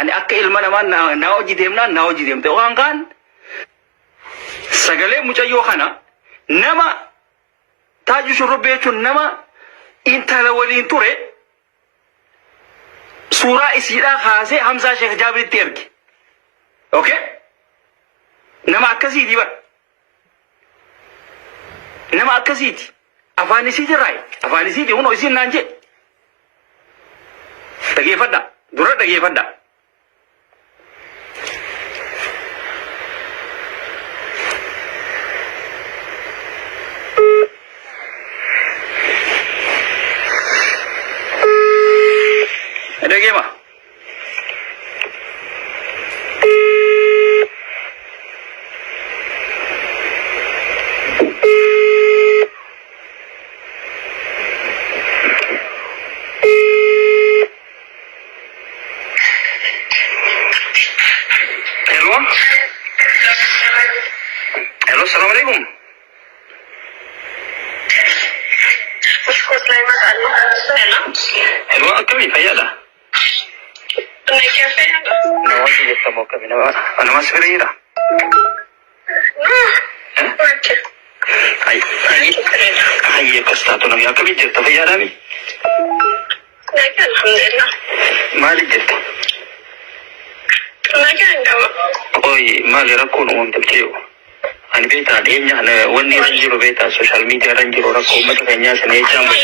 Ani akka ilma namaa na hojii deemnaan na hojii deemte waan kaan sagalee mucayyoo kana nama Taaju Shurrubbee jechuun nama intala waliin ture suuraa isiidhaa kaasee Hamzaa Sheekh Jaabiritti erge. Okay? Nama akkasiiti bara. Nama akkasiiti. Afaan isiiti raay. Afaan isiiti hunoo isiin naan jee. Dhageeffadha. Dura dhageeffadha. Dhageema. Hello, assalamu alaikum. Hello, akkami fayyada? Nawaji jetta mo kami ana masfirira. Ay kastato no ya kami jetta fayyada mi. Alhamdulillah. Mali jetta. Oi, mali rakko no on tabteo. Ani beta denya ana wonni ranjiro beta social media ranjiro rakko mata kanya sane chamba.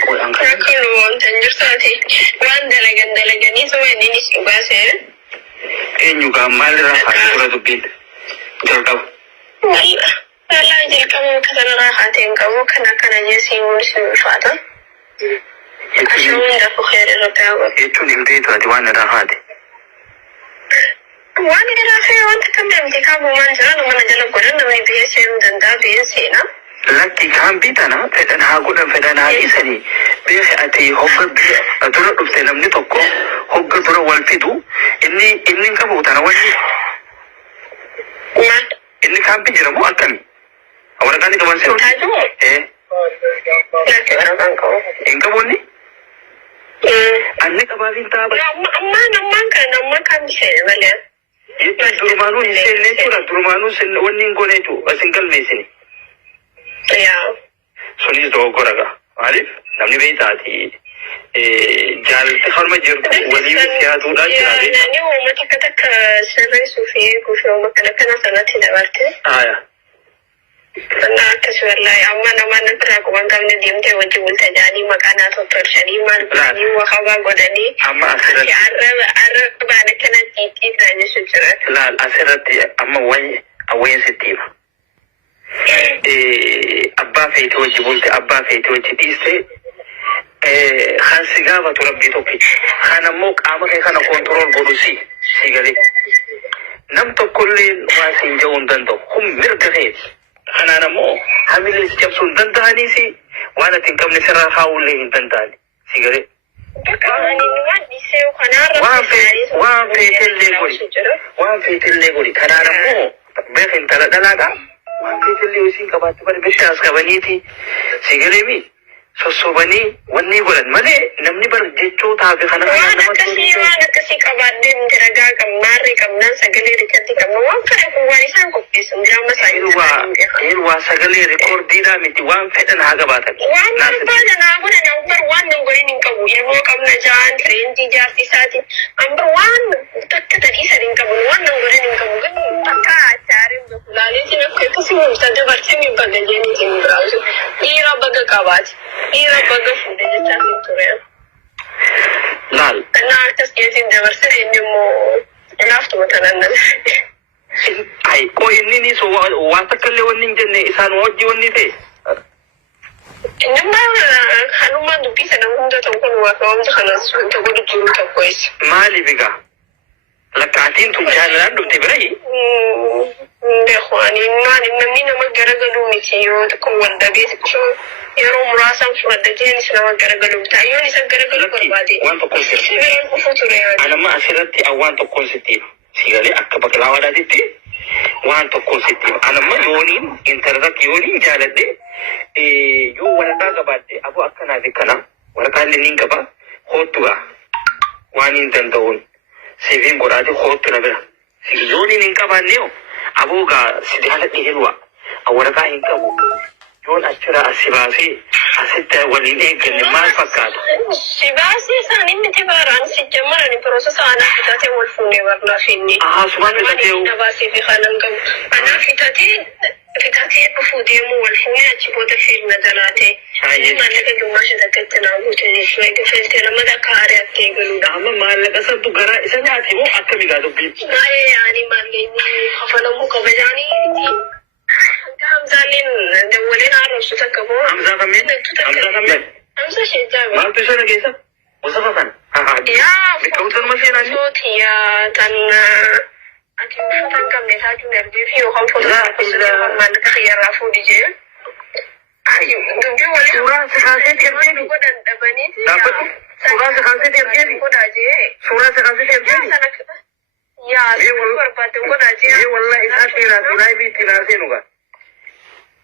Rakkoon wantan jirtaati waan dalaganii soowwan si baasee. Eenyugaa maalirraa haati dura dubbiin jalqaba. Lallaa jalqaba kanarraa haateen qabu kana jeesiin si ulfaata. Ashamuun dafuu heerarra taa'u. Jechuun himteetu ati waan irraa haate. Waan irraa fe'ee wanta kamii kaabumaan jira mana jala godhan namni biyya seenuu danda'a biyya seenaa. Laki kan bitana fedhan haa godhan fedhan haa dhiisanii beeki ati hogga dura dhufte namni tokko hogga dura wal fidu inni qabu tana wanni inni kan jira moo akkami waraqaan qaban seeru hin qabunni anni qabaafin taaba ammaan kan bisee malee jechuun durumaanuu hin seenne jechuudha durumaanuu wanni hin goone jechuudha asin galmeessini. Sunis dogoggora maaliif namni beektaati jaalatti harma jirtu waliin siyaasuudhaa jiraate. Naannoo uummata akka takka sirreessuu fi kuufama kana sanatti dabarte. Naa akkas wallahi amma nama irraa quban qabne deemtee wajjin wal tajaajilanii maqaanaa tottolchanii maal godhanii wakabaa godhanii. Amma asirratti. Arrabaan akkanatti ittiisaa jechuun jiraata. Laal asirratti amma wayya sitti hima. Abbaa feete wajji bulte abbaa feete wajji dhiiste kan si gaafatu rabbii tokkichi kan ammoo qaama kee kana koontirool godhu si galee nam tokkollee waan siin jedhuu hin danda'u kun mirga keeti kanaan ammoo hamilee si cabsuu hin danda'aniisi waan ati hin qabne sirraa kaa'uullee hin danda'ani si galee. Waan feetellee godhi kanaan ammoo beekin tala dhalaadhaa. Waan feetellee isiin qabaatti bari bishaas qabaniiti sigareemi sossobanii wanni godhan malee namni bar jechootaa fi kana waan akkasii qabaadde ragaa qabnaarree qabnaan sagalee riikardii qabna waan kana kun waan isaan qopheessan diraama isaanii waa sagalee rikoordiidhaa miti waan fedhan haa qabaatan. Waan barbaadan haa godhan ambar waan nan godhin hin qabu ilmoo qabna jaan tireentii jaartii isaati ambar waan takka tadhiisan hin qabu waan nan godhin hin qabu gani takka achaareen gafulaalee akka akkasii mul'isa dabarsee mi baga jeeniitiin biraawusu dhiira baga qabaati. Dhiira baga fuudhee jechaa hin ture. Laal. Kanaa akkas dhiyeetiin dabarsee inni immoo laaftuma tanaan ay koo inni ni so waan takkallee wanni hin jenne isaan wajji wanni ta'e. Nama kanuma dubbii sana hunda ta'u kun waaqawamta kanas wanta godhu jiru tokko isa. Maaliif egaa? Lakkaatiin tun jaalalaan dhufte birayi? Beekwaanii namni nama garagalu miti yoo tokko wanta beeksisu yeroo muraasaan fudhadha jeenis nama garagalu taayyoon isa garagalu barbaade. Waan tokkoon sitti. Anamma asirratti waan tokkoon sitti sigalee akka baklaawaadhaatitti waan tokkoon sitti. Anamma yooniin intarratti yooniin jaaladhe yoo waraqaa qabaadde aboo akkanaaf akkana waraqaa illee niin qaba hoottugaa. وانين تندون سيفين قراتي خوت نبرا سيجوني نينكا بانيو أبوغا سيدالتي هلوا أورقا هنكبو يون أشرا السباسي أسيتا وليني كن ما فكات سباسي ساني متباران سجمرا نبروسس أنا فتاتي والفوني ورنا فيني سبحان الله نباسي في خاننكم أنا فتاتي أفوديمو والفوني أجيبوتا في المدلاتي ما لك جماشة تكتنا بوتني شوي كفلت لما دكاري أتيقلو أما ما لك أسد تقرأ إسانياتي مو أكمي قادو بيت ما يعني ما ليني خفلمو كبجاني همزة لين دولين عرسو تكبو همزة كمين همزة شجاوي ما تشانا كيسا وصفة يا بكوتن مشينا صوتي يا تن أكيد فتن كم نتاجو نرجع فيه وهم فتن ما نتخير رافو ديجي أيوة دبي ولا سورة سخاسة ترجمي بدن دبني دابت سورة سخاسة ترجمي سورة سخاسة ترجمي يا إيه والله إذا تيرا تيرا بي تيرا سينوغا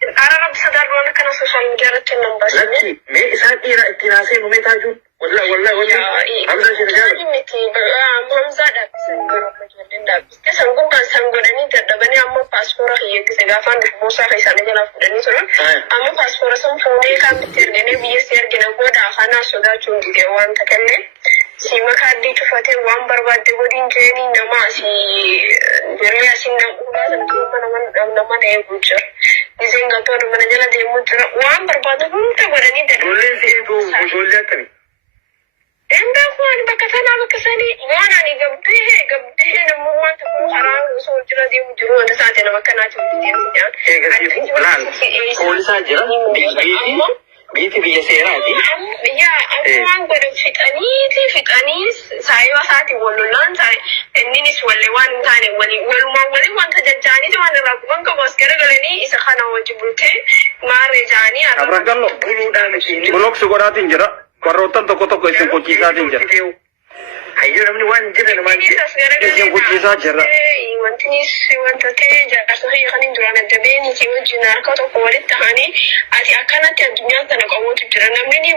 أنا بصدر ولا كنا سوشيال ميديا رتنا بس لكن ما إذا تيرا سينو ما تاجون والله همزة شنجار miti hamza da bisan garo majalin da biske sangun ban sangudani da dabani amma passport hiye kise gafan da musa kai sane jana fudani sura amma passport sun funde ka bitir ne biye siyar gina goda hana su da chun dige wan takalle si makadi tufate wan barbade godin jeni na ma si jere asin da ula da kuma na mana ya bujar dizin ga to da mana jala da mutura wan barbade kun ta godani da dole sai to dole ta ne Enda kuan bakasana bakasani wana ni gabte na mumma ta ko haram so jira di mujuru anda sa jana bakana chu di ya gasi plan ko sa jira biti biya sera di ya amman godo fitani sai wa sati wolulan sai ennini walle wan tane wali wali wan ta jajjani to wan rakuban ka baskare galani isa khana wajibute mare jani abra gallo bulu da ni blok su godatin jira Warrotan toko-toko isin kucisa din jira. Hayo namni wan jira naman isin kucisa jira. Wanta te jaga sahi kanin durana tabeni ki wajinar ka to ko wali tahani ati akana ta dunya ta na ko jira namni ni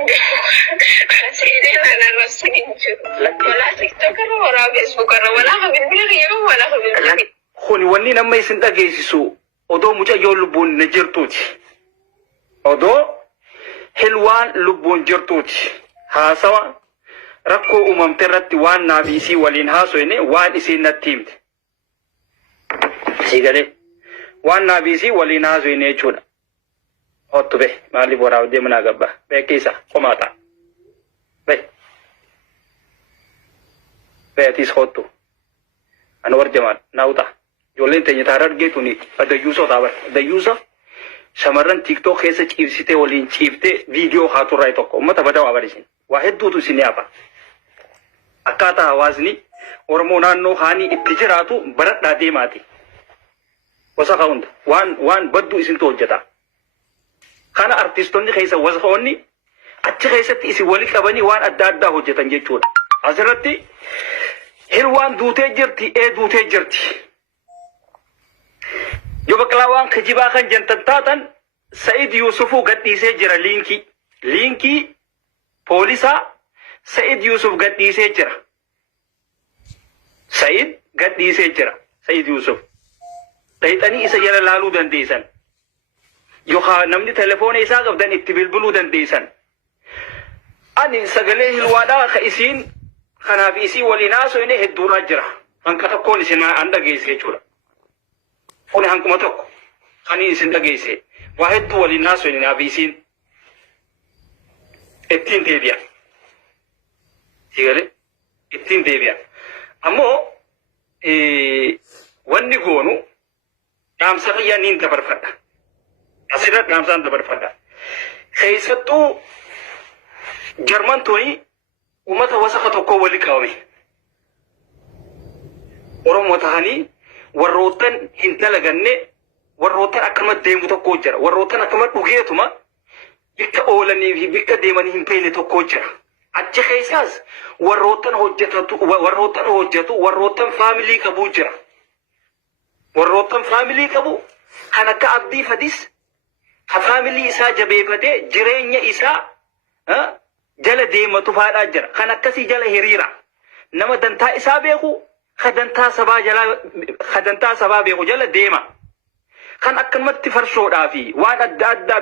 sai dai na rasulin ju. Wala TikTok wala Facebook wala ha bilbil wala ha bilbil. Khoni wanni nan mai sun dage shi so odo mu ja yolubun na jirtoti. Odo hilwaan lubbuun jirtuuti haasawa rakkoo uumamte irratti waan naabisii waliin haasoyne waan isiin natti himte sigalee waan naabisii waliin haasoyne jechuudha hottu be maaliif waraabdee deemanaa gabba beekiisa qomaa ta'a beetis hottu ana warjamaan naawuta ijoolleen teenya taara argeetuni dayyuusoo taabar dayyuusa shamarran TikTok keessa ciibsite waliin ciibte viidiyoo haaturraa tokko ummata badaa waa barisin waa hedduutu isin yaaba akkaataa hawaasni Oromoo naannoo haanii itti jiraatu baradhaa deemaati wasaqa hunda waan baddu isintu hojjeta kana artistoonni keessa wasaqoonni achi keessatti isin wali qabanii waan adda addaa hojjetan jechuudha asirratti hirwaan duutee jirti duutee jirti Yo baklawaan kijibaa kan jantan taatan Said Yusufu gadhiisee jira liinkii poolisaa Said Yusuf gadhiisee jira Said gadhiisee jira Said Yusuf dhayxanii isa jala laaluu dandeessan yookaan namni telefoona isaa qabdan itti bilbiluu dandeessan ani sagalee hilwaadhaa ka isiin kanaaf isii waliin haasofne hedduuraa jira hanqa tokkoon isin an dhageesse jechuudha Funi hankuma tokko kan isin dhageesse waa hedduu waliin haasofne naaf isiin ittiin deebi'a sigalee ittiin deebi'a ammoo wanni goonu dhaamsa xiyyaa niin dabarfadha asirra dhaamsaan dabarfadha keessattuu jarmantooni ummata wasaqa tokko wali qabame Oromoo tahanii warrootan hin dalaganne warrootan akkama deemu tokko jira warrootan akkama dhugeetuma bikka oolanii fi bikka deemanii hin beekne tokko jira achi keessaas warrootan hojjetu warrootan faamilii qabu jira warrootan faamilii qabu kan akka abdii fadis ha faamilii isaa jabeeffatee jireenya isaa jala deematu faadhaa jira kan akkasii jala hiriira nama dantaa isaa beeku kadantaa sabaa beeku jala deema kan akkanumatti farshoodhaa fi waan adda addaa